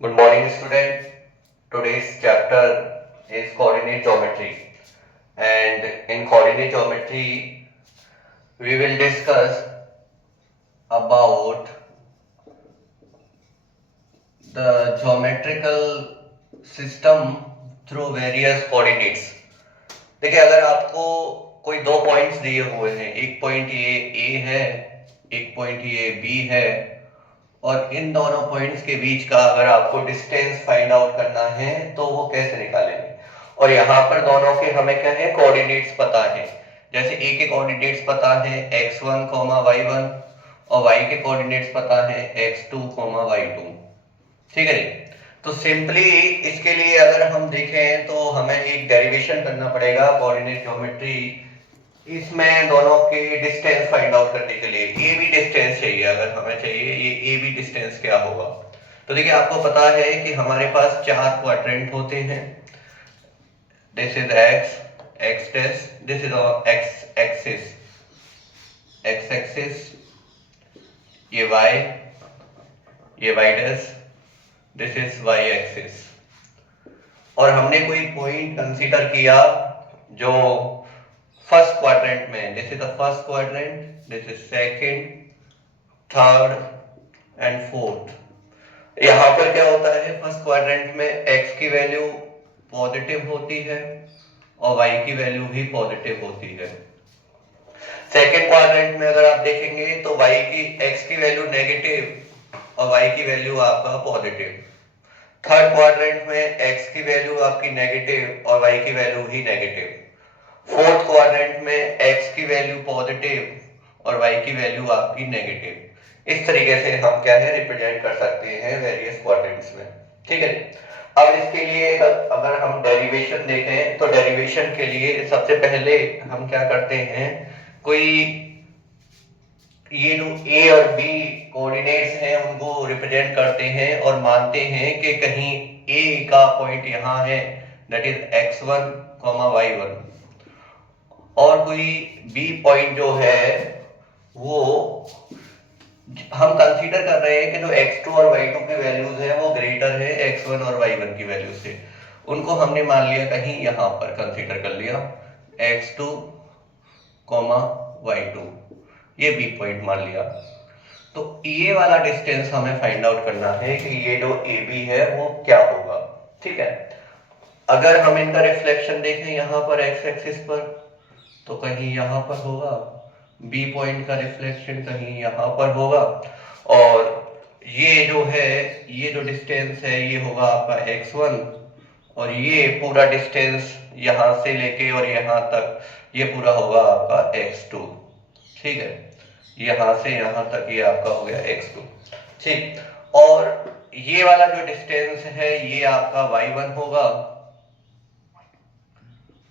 Good morning, student. Today's chapter is coordinate geometry, and in coordinate geometry, we will discuss about the geometrical system through various coordinates. देखिए, अगर आपको कोई दो points दिए हुए हैं, एक पॉइंट ये A है, एक पॉइंट ये B है, और इन दोनों पॉइंट्स के बीच का अगर आपको डिस्टेंस फाइंड आउट करना है तो वो कैसे निकालेंगे। और यहाँ पर दोनों के हमें क्या है, कोऑर्डिनेट्स पता है। जैसे A के कोऑर्डिनेट्स पता है x1, y1, और y के कोऑर्डिनेट्स पता है x2, y2। ठीक है जी। तो सिंपली इसके लिए अगर हम देखें तो हमें एक डेरिवेशन करना पड़ेगा कोऑर्डिनेट ज्योमेट्री। इसमें दोनों के डिस्टेंस फाइंड आउट करने के लिए ए बी डिस्टेंस चाहिए। अगर हमें चाहिए ये ए बी डिस्टेंस क्या होगा, तो देखिए आपको पता है कि हमारे पास चार क्वाड्रेंट होते हैं। This is X dash, this is X axis, X axis, ये Y dash, this is Y axis. और हमने कोई पॉइंट कंसीडर किया जो फर्स्ट क्वाड्रेंट में, this is the first quadrant, this is second, third and fourth. यहां पर क्या होता है, फर्स्ट क्वाड्रेंट में x की वैल्यू पॉजिटिव होती है और y की वैल्यू भी पॉजिटिव होती है। सेकंड क्वाड्रेंट में अगर आप देखेंगे तो x की वैल्यू नेगेटिव और y की वैल्यू आपका पॉजिटिव। थर्ड क्वाड्रेंट में x की वैल्यू आपकी नेगेटिव और y की वैल्यू ही नेगेटिव। फोर्थ क्वाड्रेंट में x की वैल्यू पॉजिटिव और y की वैल्यू आपकी नेगेटिव। इस तरीके से हम क्या है, रिप्रेजेंट कर सकते हैं वेरियस क्वाड्रेंट्स में। ठीक है। अब इसके लिए अगर हम डेरिवेशन देखें तो डेरिवेशन के लिए सबसे पहले हम क्या करते हैं, कोई ये जो ए और बी कोऑर्डिनेट्स हैं उनको रिप्रेजेंट करते हैं और मानते हैं कि कहीं ए का पॉइंट यहाँ है, दैट इज x1, y1, और कोई बी पॉइंट जो है वो हम कंसीडर कर रहे हैं कि जो x2 और y2 की वैल्यूज है वो ग्रेटर है x1 और y1 की वैल्यू से। उनको हमने मान लिया कहीं यहाँ पर कंसीडर कर लिया x2, y2, ये बी पॉइंट मान लिया। तो ये वाला डिस्टेंस हमें फाइंड आउट करना है कि ये जो ए बी है वो क्या होगा। ठीक है। अगर हम इनका रिफ्लेक्शन देखें यहाँ पर एक्स एक्सिस पर, तो कहीं यहाँ पर होगा, बी पॉइंट का रिफ्लेक्शन कहीं यहाँ पर होगा, और ये जो है, ये जो डिस्टेंस है ये होगा आपका x1, और ये पूरा डिस्टेंस यहाँ से लेके और यहाँ तक ये पूरा होगा आपका x2। ठीक है, यहाँ से यहाँ तक ये आपका हो गया x2। ठीक, और ये वाला जो डिस्टेंस है ये आपका y1 होगा,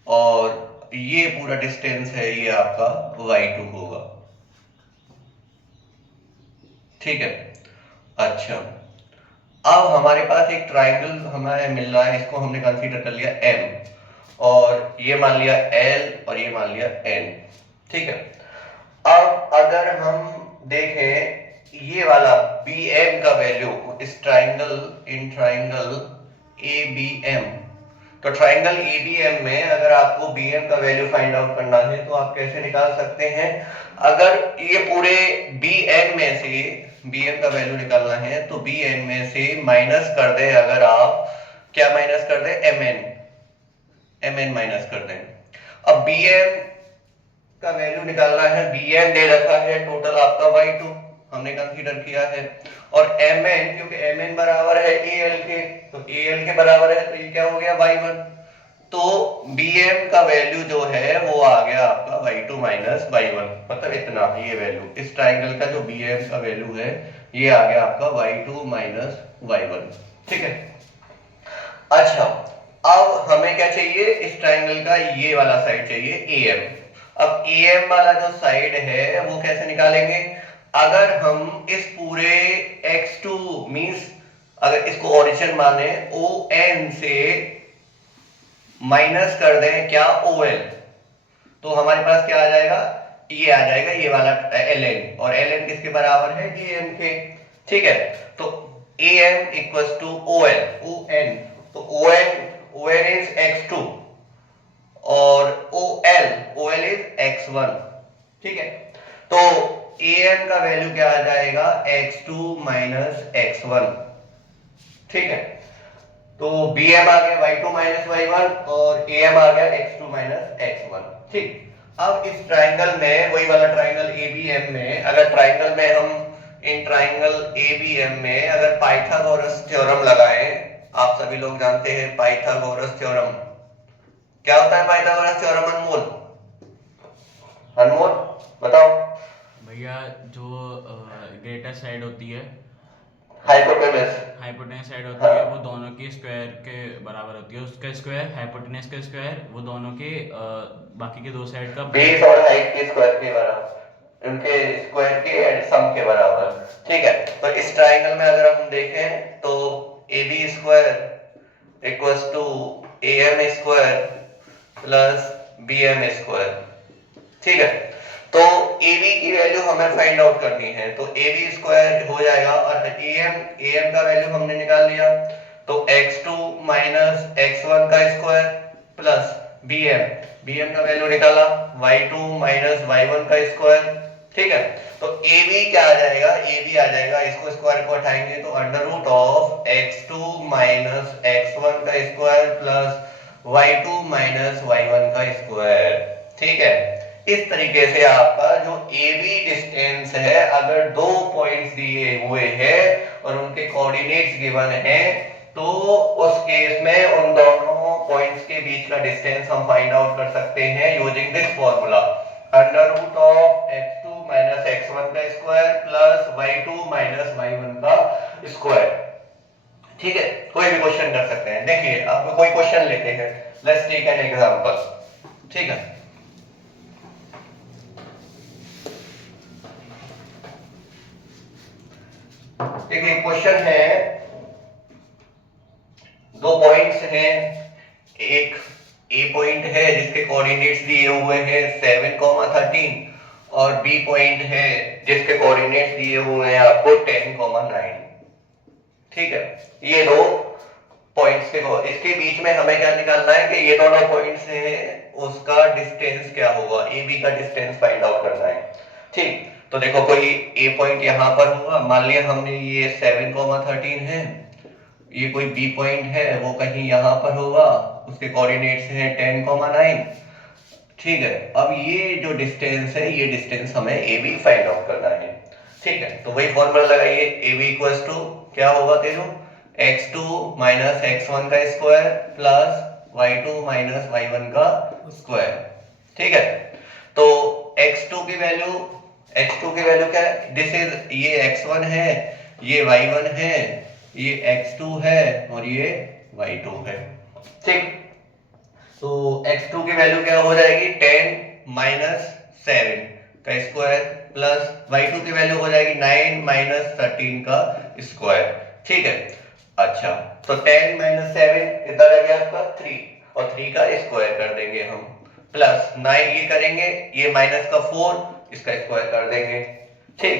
और ये पूरा डिस्टेंस है ये आपका y2 होगा। ठीक है। अच्छा, अब हमारे पास एक ट्राइंगल हमें मिल रहा है, इसको हमने कंसीडर कर लिया M, और ये मान लिया L, और ये मान लिया N। ठीक है। अब अगर हम देखें ये वाला BM का वैल्यू इस ट्राइंगल, इन ट्राइंगल ABM, तो ट्राइंगल ABM में अगर आपको BM का वैल्यू फाइंड आउट करना है तो आप कैसे निकाल सकते हैं। अगर ये पूरे BM में से BM का वैल्यू निकालना है तो BM में से माइनस कर दें, अगर आप क्या माइनस कर दें, MN माइनस कर दें। अब BM का वैल्यू निकालना है, BM दे रखा है टोटल आपका y2 हमने कंसीडर किया है, और MN क्योंकि MN बराबर है AL के, तो AL के बराबर है तो ये क्या हो गया y1। तो BM का वैल्यू जो है वो आ गया आपका y2 माइनस y1, मतलब इतना ये वैल्यू, इस ट्राइंगल का जो BM का वैल्यू है ये आ गया आपका y2 माइनस y1। ठीक है। अच्छा, अब हमें क्या चाहिए, इस ट्राइंगल का ये वाला साइड चाहिए AM। अब AM वाला जो साइड है वो कैसे निकालेंगे, अगर हम इस पूरे x2 मींस अगर इसको ओरिजिन माने ON से माइनस कर दें क्या OL, तो हमारे पास क्या आ जाएगा, ये आ जाएगा ये वाला LN, और LN किसके बराबर है, AM के। ठीक है। तो am equals to on तो on is x2 और ol is x1, ठीक है। तो am का वैल्यू क्या आ जाएगा, x2 माइनस x1, ठीक है। तो bm आ गया y2 माइनस y1 और am आ गया x2 माइनस x1, ठीक। अब इस ट्राइंगल में, वही वाला ट्राइंगल ABM में, अगर ट्राइंगल में हम इन ट्राइंगल ABM में अगर पाइथागोरस थ्योरम लगाएं, आप सभी लोग जानते हैं पाइथागोरस थ्योरम क्या होता है। पाइथागोरस थ्योरम अनमोल, अनमोल बताओ भैया। जो ग्रेटर साइड होती है, हाइपोटेनस, हाइपोटेनस साइड होती हाँ। है, वो दोनों के स्क्वायर के बराबर होती है। उसका स्क्वायर, हाइपोटेनस का स्क्वायर, वो दोनों के बाकी के दो साइड का बेस और हाइट के स्क्वायर के बराबर, उनके स्क्वायर के सम के बराबर, ठीक है। तो इस ट्राइंगल में अगर हम देखें तो AB square equals to AM square plus BM square, ठीक है। तो AB की वैल्यू हमें फाइंड आउट करनी है, तो AB स्क्वायर हो जाएगा और AM का वैल्यू हमने निकाल लिया, तो x2 माइनस x1 का स्क्वायर प्लस BM का वैल्यू निकाला y2 माइनस y1 का स्क्वायर, ठीक है। तो AB क्या आ जाएगा, AB आ जाएगा, इसको स्क्वायर को हटाएंगे तो under root of x2 minus x1 का square plus y2 minus y1 का स्क्वायर, ठीक है। इस तरीके से आपका जो AB डिस्टेंस है, अगर दो पॉइंट्स दिए हुए हैं और उनके कोऑर्डिनेट्स गिवन हैं, तो उस केस में उन दोनों पॉइंट्स के बीच का डिस्टेंस हम फाइंड आउट कर सकते हैं using this formula, under root of x2 minus x1 का square plus y2 minus y1 का स्क्वायर, ठीक है। कोई भी क्वेश्चन कर सकते हैं। देखिए आप कोई क्वेश्चन लेते हैं, लेट्स टेक एन एग्जांपल, ठीक है। देखिए क्वेश्चन है, दो पॉइंट्स हैं, एक ए पॉइंट है जिसके कोऑर्डिनेट्स दिए हुए हैं 7,13 और बी पॉइंट है जिसके कोऑर्डिनेट्स दिए हुए हैं आपको 10,9, ठीक है। ये दो पॉइंट्स के इसके बीच में हमें क्या निकालना है कि ये दोनों पॉइंट्स हैं, उसका डिस्टेंस क्या होगा, ए बी का डिस्टेंस फाइंड आउट करना है, ठीक। तो देखो कोई ए पॉइंट यहां पर होगा, मान लिया हमने ये 7,13 है, ये कोई बी पॉइंट है वो कहीं यहां पर होगा, उसके कोऑर्डिनेट्स हैं 10,9, ठीक है। अब ये जो डिस्टेंस है, ये डिस्टेंस हमें ए बी फाइंड आउट करना है, ठीक है। तो वही फॉर्मूला लगाइए, ए बी इक्वल्स टू क्या होगा तेरो, x2 माइनस x1 का square plus y2 minus y1 का स्क्वायर, ठीक है। तो x2 की वैल्यू क्या है, दिस इज, ये x1 है, ये y1 है, ये x2 है और ये y2 है, ठीक। तो x2 की वैल्यू क्या हो जाएगी, 10 माइनस 7 का स्क्वायर प्लस y2 की वैल्यू हो जाएगी 9 माइनस 13 का स्क्वायर, ठीक है। अच्छा, तो 10 माइनस 7 कितना रह गया आपका 3 और 3 का स्क्वायर कर देंगे हम, प्लस 9 ये करेंगे, ये माइनस का 4 इसका स्क्वायर कर देंगे, ठीक।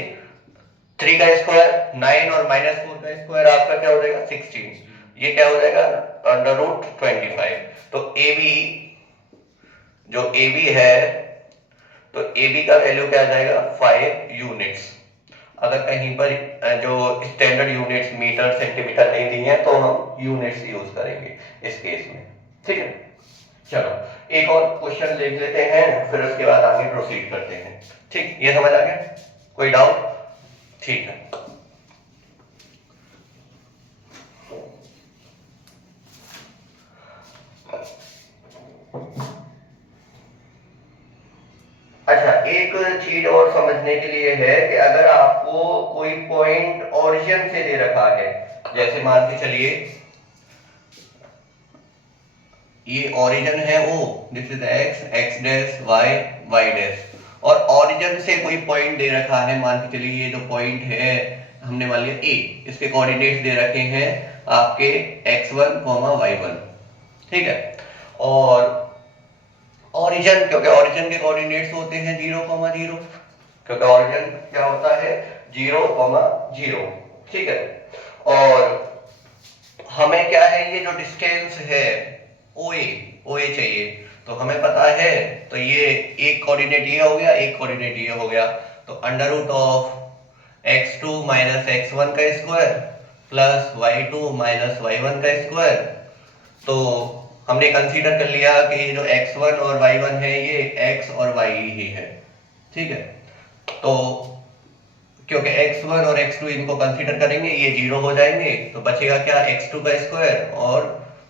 3 का स्क्वायर 9 और माइनस 4 का स्क्वायर आपका क्या हो जाएगा 16, ये क्या हो जाएगा अंडर रूट 25। तो AB, जो AB है, तो AB का वैल्यू क्या आ जाएगा 5 यूनिट्स। अगर कहीं पर जो स्टैंडर्ड यूनिट्स मीटर सेंटीमीटर नहीं दी हैं तो हम यूनिट्स यूज करेंगे इस केस में, ठीक है। चलो एक और क्वेश्चन देख लेते हैं, फिर उसके बाद आगे प्रोसीड करते हैं, ठीक। ये समझ आ गया, कोई डाउट, ठीक है। अच्छा, एक चीज और समझने के लिए है कि अगर आपको कोई पॉइंट ओरिजिन से दे रखा है, जैसे मान के चलिए ये ओरिजिन है O, this is x dash y dash, और ओरिजिन से कोई पॉइंट दे रखा है, मान के चलिए ये जो पॉइंट है हमने मान लिया A, इसके कोऑर्डिनेट्स दे रखे हैं आपके x1, y1, ठीक है। और ओरिजिन, क्योंकि ओरिजिन के कोऑर्डिनेट्स होते हैं 0,0, क्योंकि ओरिजिन क्या होता है 0,0, ठीक है। और हमें क्या है, ये जो डिस्टेंस है OA चाहिए, तो हमें पता है, तो ये एक कोऑर्डिनेट ये हो गया, एक कोऑर्डिनेट ये हो गया, तो under root of x2 minus x1 का square plus y2 minus y1 का स्क्वायर। तो हमने कंसीडर कर लिया कि जो x1 और y1 है ये x और y ही है, ठीक है। तो क्योंकि x1 और x2 इनको कंसीडर करेंगे, ये 0 हो जाएंगे, तो बचेगा क्या, x2 का स्क्वायर और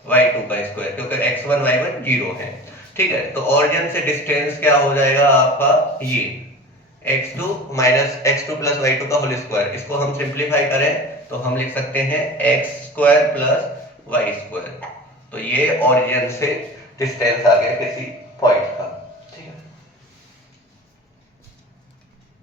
y2 का स्क्वायर, क्योंकि x1 y1 0 है, ठीक है। तो ओरिजिन से डिस्टेंस क्या हो जाएगा आपका, ये x2 minus x2 plus y2 का होल स्क्वायर। इसको हम सिंप्लीफाई करें तो हम लिख सकते हैं x square plus y square. तो ये ओरिजिन से डिस्टेंस आ गया किसी पॉइंट का।